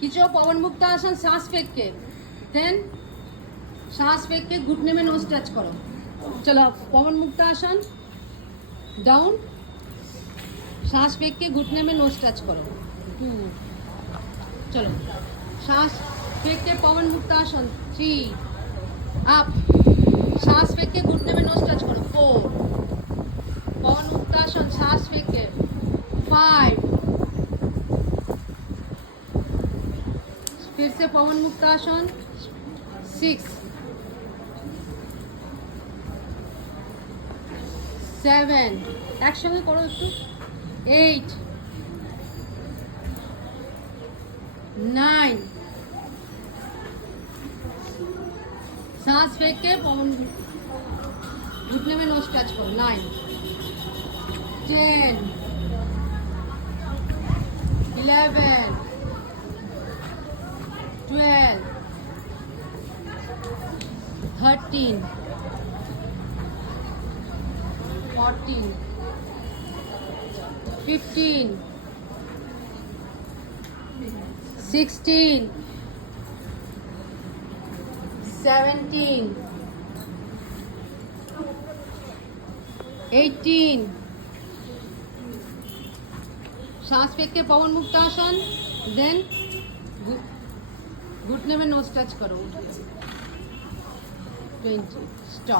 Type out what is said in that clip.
खींचो पवन मुक्त आसन, सांस फेंक के, देन सांस फेंक के घुटने में नोज टच करो। चलो पवन मुक्त आसन, डाउन, सांस फेंक के घुटने में नोज टच करो। 2, चलो सांस फेंक के पवन मुक्त आसन। 3, अप, सांस फेंक के घुटने में नोज टच करो। 4, पवन मुक्त आसन, सांस फेंक के। 5, फिर से पवन मुक्त आसन। 6, 7, একসঙ্গে করো একটু। 8, 9, सांस फेंक के पवन घुटने में नोज टच करो। 9, 10, 11, 12, 13, 14, 15, 16, 17, 18, सांस फेंक के पवन मुक्त आसन, देन घुटने में नोज टच करो। 20, स्टॉप।